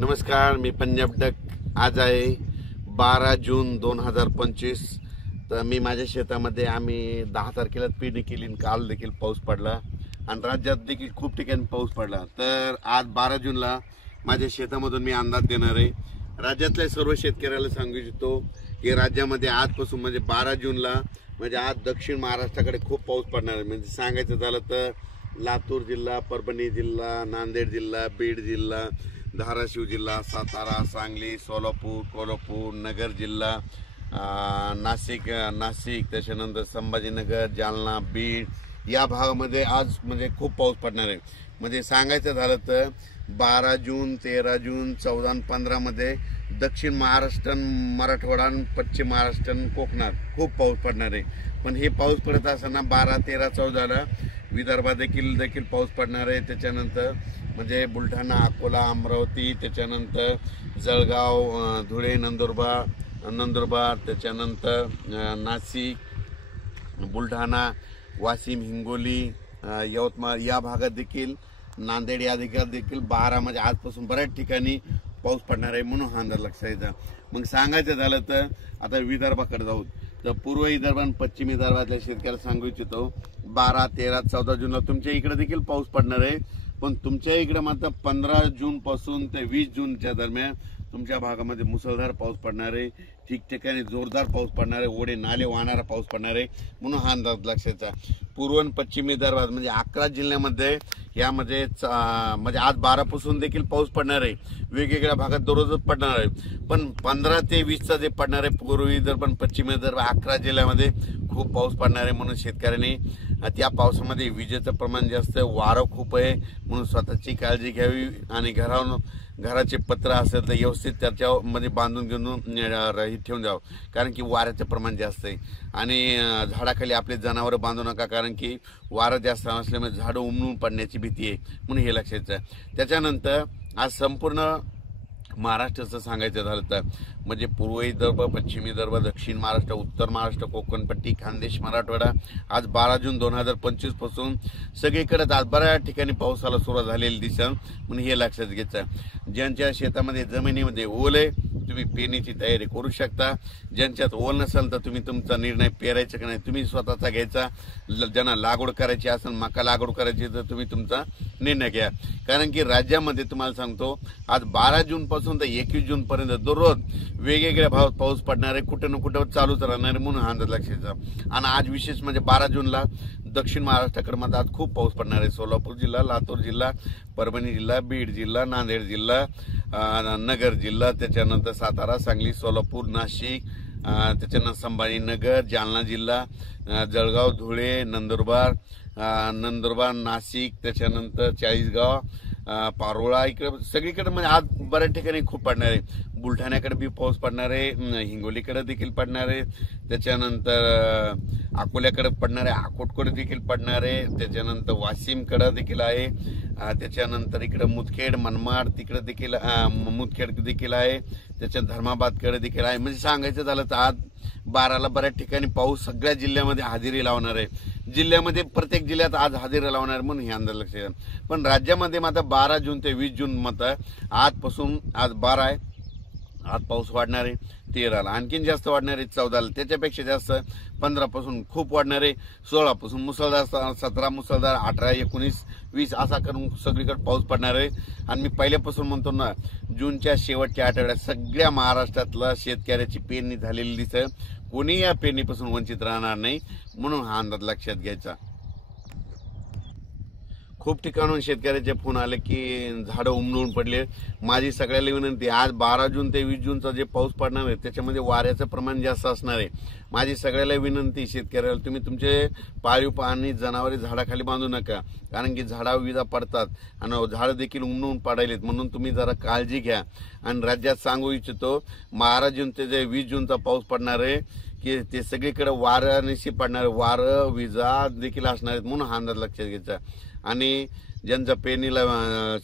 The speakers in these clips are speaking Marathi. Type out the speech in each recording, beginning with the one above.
नमस्कार, मी पंजाब डक। आज आहे 12 जून 2025। तर मी माझ्या शेतामध्ये आम्ही 10 तारखेला पेरणी केली। काल देखील पाऊस पडला आणि राज्यात देखील खूप ठिकाणी पाऊस पडला। तर आज 12 जूनला माझ्या शेतामधून मी अंदाज देणार आहे। राज्यातल्या सर्व शेतकऱ्याला सांगू इच्छितो की राज्यामध्ये आजपासून म्हणजे 12 जूनला म्हणजे आज दक्षिण महाराष्ट्राकडे खूप पाऊस पडणार आहे। म्हणजे सांगायचं झालं तर लातूर जिल्हा, परभणी जिल्हा, नांदेड जिल्हा, बीड जिल्हा, धाराशिव जिल्हा, सातारा, सांगली, सोलापूर, कोल्हापूर, नगर जिल्हा, नाशिक, त्याच्यानंतर संभाजीनगर, जालना, बीड या भागामध्ये आज म्हणजे खूप पाऊस पडणार आहे। म्हणजे सांगायचं झालं तर 12 जून, 13 जून, 14 आणि 15 मध्ये दक्षिण महाराष्ट्र, मराठवाडा, पश्चिम महाराष्ट्र, कोकणात खूप पाऊस पडणार आहे। पण हे पाऊस पडत असताना 12, 13, 14ला विदर्भात देखील पाऊस पडणार आहे। त्याच्यानंतर म्हणजे बुलढाणा, अकोला, अमरावती, त्याच्यानंतर जळगाव, धुळे, नंदुरबार, त्याच्यानंतर नाशिक, बुलढाणा, वाशिम, हिंगोली, यवतमाळ या भागात देखील, नांदेड या देखील 12 म्हणजे आजपासून बऱ्याच ठिकाणी पाऊस पडणार आहे। म्हणून हा अंदाज लक्षात घ्यायचा। मग सांगायचं झालं तर आता विदर्भाकडे जाऊ तर पूर्व विदर्भ आणि पश्चिम विदर्भातल्या शेतकऱ्याला सांगू इच्छितो 12, 13, 14 जूनला तुमच्या इकडे देखील पाऊस पडणार आहे। पण तुमच्या इकडे मात्र 15 जून पासून ते 20 जूनच्या दरम्यान तुमच्या भागामध्ये मुसळधार पाऊस पडणार आहे। ठिकठिकाणी जोरदार पाऊस पडणार आहे, ओढे नाले वाहणारा पाऊस पडणार आहे। म्हणून हा अंदाज लक्षाचा। पूर्व आणि पश्चिम विदर्भात म्हणजे 11 जिल्ह्यामध्ये यामध्ये म्हणजे आज 12 पासून देखील पाऊस पडणार आहे। वेगवेगळ्या भागात दररोजच पडणार आहे। पण 15 ते 20चा जे पडणार आहे पूर्व विदर्भ आणि पश्चिम विदर्भ 11 जिल्ह्यामध्ये खूप पाऊस पडणार आहे। म्हणून शेतकऱ्यांनी त्या पावसामध्ये विजेचं प्रमाण जास्त आहे, वारं खूप आहे, म्हणून स्वतःची काळजी घ्यावी आणि घराचे पत्र असेल तर व्यवस्थित त्याच्यामध्ये बांधून घेऊन ठेवून द्यावं, कारण की वाऱ्याचं प्रमाण जास्त आहे। आणि झाडाखाली आपले जनावर बांधू नका, कारण की वारं जास्त असल्यामुळे झाडं उमलून पडण्याची भीती आहे। म्हणून हे लक्षात घ्या। त्याच्यानंतर आज संपूर्ण महाराष्ट्राचं सांगायचं झालं तर म्हणजे पूर्व विदर्भ, पश्चिम विदर्भ, दक्षिण महाराष्ट्र, उत्तर महाराष्ट्र, कोकणपट्टी, खानदेश, मराठवाडा आज 12 जून 2025 पासून सगळीकडे आज बऱ्याच ठिकाणी पावसाला सुरुवात झालेली दिसेल। म्हणून हे लक्षात घ्यायचं। ज्यांच्या शेतामध्ये जमिनीमध्ये ओल आहे तुम्ही पेरणीची तयारी करू शकता। ज्यांच्यात ओल नसेल तर तुम्ही तुमचा निर्णय पेरायचा की नाही तुम्ही स्वतःचा घ्यायचा। ज्यांना लागवड करायची असेल, मका लागवड करायची तर तुम्ही तुमचा निर्णय घ्या। कारण की राज्यामध्ये तुम्हाला सांगतो आज 12 जून पासून तर 21 जून पर्यंत दररोज वेगवेगळ्या भागात पाऊस पडणार आहे, कुठे ना कुठे चालूच राहणार आहे। म्हणून हा अंदाज लक्षाचा। आणि आज विशेष म्हणजे 12 जूनला दक्षिण महाराष्ट्राकडे मध्ये आज खूप पाऊस पडणार आहे। सोलापूर जिल्हा, लातूर जिल्हा, परभणी जिल्हा, बीड जिल्हा, नांदेड जिल्हा, नगर जिल्हा, त्याच्यानंतर सातारा, सांगली, सोलापूर, नाशिक, त्याच्यानंतर संभाजीनगर, जालना जिल्हा, जळगाव, धुळे, नंदुरबार, नाशिक, त्याच्यानंतर चाळीसगाव, पारोळा इकडे सगळीकडे म्हणजे आज बऱ्याच ठिकाणी खूप पडणार आहे। बुलढाण्याकडे बी पाऊस पडणार आहे, हिंगोलीकडे देखील पडणार आहे, त्याच्यानंतर अकोल्याकडे पडणार आहे, अकोटकडे देखील पडणार आहे, त्याच्यानंतर वाशिमकडे देखील आहे, त्याच्यानंतर इकडे मुदखेड, मनमाड तिकडे देखील मुदखेड देखील आहे, त्याच्या धर्माबादकडे देखील आहे। म्हणजे सांगायचं झालं तर आज 12ला बऱ्याच ठिकाणी पाऊस सगळ्या जिल्ह्यामध्ये हजेरी लावणार आहे। जिल्ह्यामध्ये प्रत्येक जिल्ह्यात आज हजेरी लावणार म्हणून हे अंदाज लक्षात घ्या। पण राज्यामध्ये मात्र 12 जून ते 20 जून मात्र आजपासून आज 12 आहे, आज पाऊस वाढणार आहे 13ला, आणखीन जास्त वाढणार आहे 14ला, त्याच्यापेक्षा जास्त 15 पासून खूप वाढणार आहे, 16 पासून मुसळधार, 17 मुसळधार, 18, 19, 20 असा करून सगळीकडे पाऊस पडणार आहे। आणि मी पहिल्यापासून म्हणतो ना जूनच्या शेवटच्या आठवड्यात सगळ्या महाराष्ट्रातला शेतकऱ्याची पेरणी झालेली दिसेल, कोणी या पेरणीपासून वंचित राहणार नाही। म्हणून हा अंदाज लक्षात घ्यायचा। खूप ठिकाणून शेतकऱ्याचे फोन आले की झाडं उमलून पडले। माझी सगळ्याला विनंती, आज 12 जून ते 20 जूनचा जे पाऊस पडणार आहे त्याच्यामध्ये वाऱ्याचं प्रमाण जास्त असणार आहे। माझी सगळ्याला विनंती शेतकऱ्याला, तुम्ही तुमचे पाळीव प्राणी जनावरे झाडाखाली बांधू नका, कारण की झाडावर विजा पडतात आणि झाडं देखील उमलून पडायलेत। म्हणून तुम्ही जरा काळजी घ्या। आणि राज्यात सांगू इच्छितो 12 जून ते जे 20 जूनचा पाऊस पडणार आहे की ते सगळीकडे वाऱ्यानिशी पडणार, वारं विजा देखील असणार आहेत। म्हणून हा अंदाज लक्षात घ्यायचा। आणि ज्यांचं पेरणीला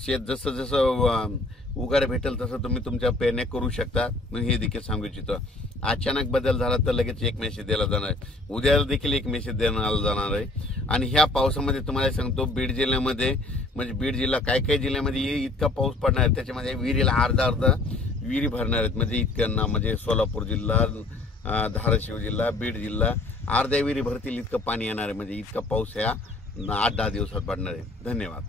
शेत जसं जसं उघाड भेटेल तसं तुम्ही तुमच्या पेरण्या करू शकता. पण हे देखील सांगू इच्छितो, अचानक बदल झाला तर लगेच एक मेसेज दिला जाणार आहे, उद्या देखील एक मेसेज देण्यात जाणार आहे. आणि ह्या पावसामध्ये तुम्हाला सांगतो, बीड जिल्ह्यामध्ये म्हणजे बीड जिल्हा काय काही जिल्ह्यामध्ये इतका पाऊस पडणार आहे, त्याच्यामध्ये विहिरीला अर्धा विहिरी भरणार आहेत. म्हणजे इतक्यांना म्हणजे सोलापूर जिल्हा, धाराशिव जिल्हा, बीड जिल्हा अर्ध्या विहिरी भरतील इतकं पाणी येणार आहे. म्हणजे इतका पाऊस ह्या 8-10 दिवसात पडणार आहे. धन्यवाद.